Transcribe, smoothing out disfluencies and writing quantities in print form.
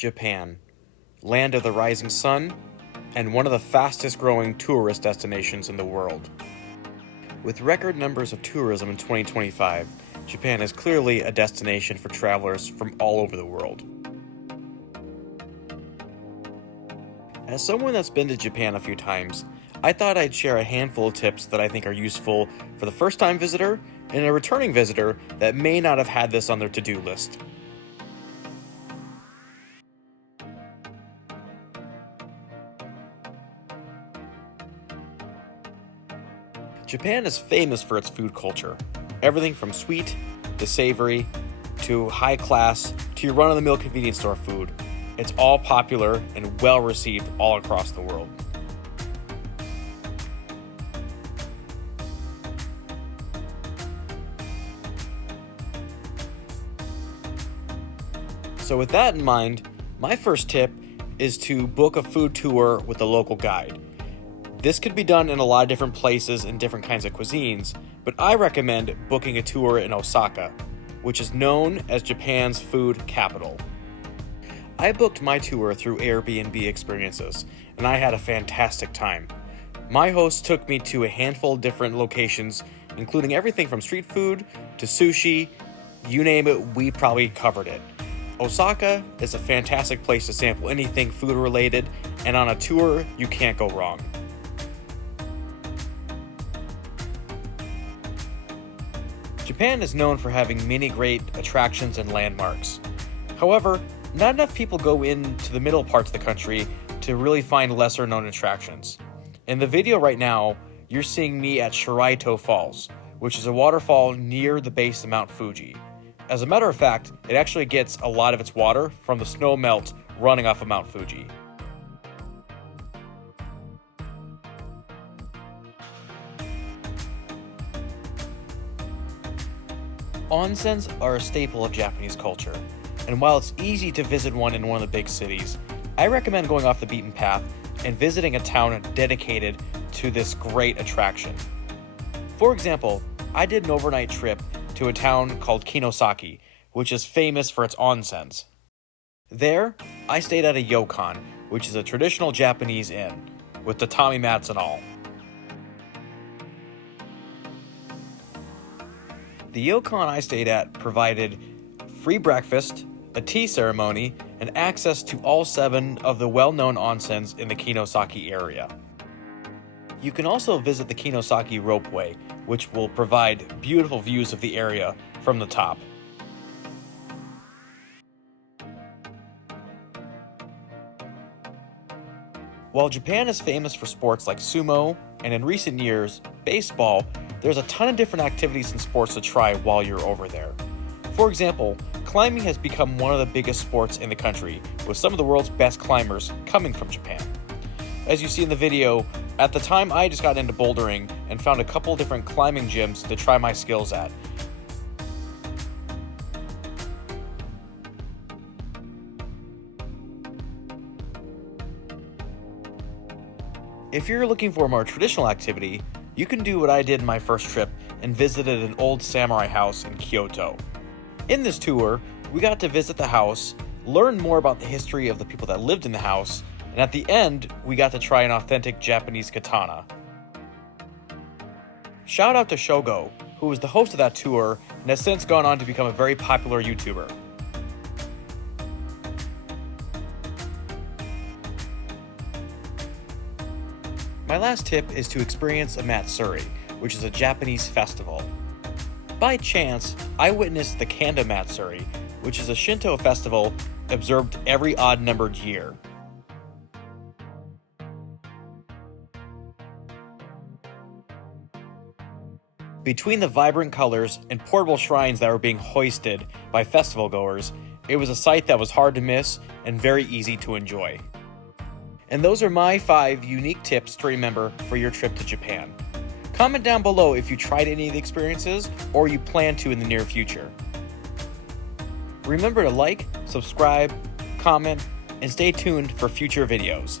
Japan, land of the rising sun, and one of the fastest growing tourist destinations in the world. With record numbers of tourism in 2025, Japan is clearly a destination for travelers from all over the world. As someone that's been to Japan a few times, I thought I'd share a handful of tips that I think are useful for the first-time visitor and a returning visitor that may not have had this on their to-do list. Japan is famous for its food culture. Everything from sweet to savory to high class to your run-of-the-mill convenience store food. It's all popular and well received all across the world. So with that in mind, my first tip is to book a food tour with a local guide. This could be done in a lot of different places and different kinds of cuisines, but I recommend booking a tour in Osaka, which is known as Japan's food capital. I booked my tour through Airbnb Experiences, and I had a fantastic time. My host took me to a handful of different locations, including everything from street food to sushi, you name it, we probably covered it. Osaka is a fantastic place to sample anything food related, and on a tour, you can't go wrong. Japan is known for having many great attractions and landmarks. However, not enough people go into the middle parts of the country to really find lesser known attractions. In the video right now, you're seeing me at Shiraito Falls, which is a waterfall near the base of Mount Fuji. As a matter of fact, it actually gets a lot of its water from the snow melt running off of Mount Fuji. Onsens are a staple of Japanese culture, and while it's easy to visit one in one of the big cities, I recommend going off the beaten path and visiting a town dedicated to this great attraction. For example, I did an overnight trip to a town called Kinosaki, which is famous for its onsens. There, I stayed at a ryokan, which is a traditional Japanese inn, with tatami mats and all. The ryokan I stayed at provided free breakfast, a tea ceremony, and access to all 7 of the well-known onsens in the Kinosaki area. You can also visit the Kinosaki ropeway, which will provide beautiful views of the area from the top. While Japan is famous for sports like sumo, and in recent years, baseball, there's a ton of different activities and sports to try while you're over there. For example, climbing has become one of the biggest sports in the country, with some of the world's best climbers coming from Japan. As you see in the video, at the time I just got into bouldering and found a couple different climbing gyms to try my skills at. If you're looking for a more traditional activity, you can do what I did in my first trip and visited an old samurai house in Kyoto. In this tour, we got to visit the house, learn more about the history of the people that lived in the house, and at the end, we got to try an authentic Japanese katana. Shout out to Shogo, who was the host of that tour and has since gone on to become a very popular YouTuber. My last tip is to experience a matsuri, which is a Japanese festival. By chance, I witnessed the Kanda Matsuri, which is a Shinto festival observed every odd-numbered year. Between the vibrant colors and portable shrines that were being hoisted by festival goers, it was a sight that was hard to miss and very easy to enjoy. And those are my 5 unique tips to remember for your trip to Japan. Comment down below if you tried any of the experiences or you plan to in the near future. Remember to like, subscribe, comment, and stay tuned for future videos.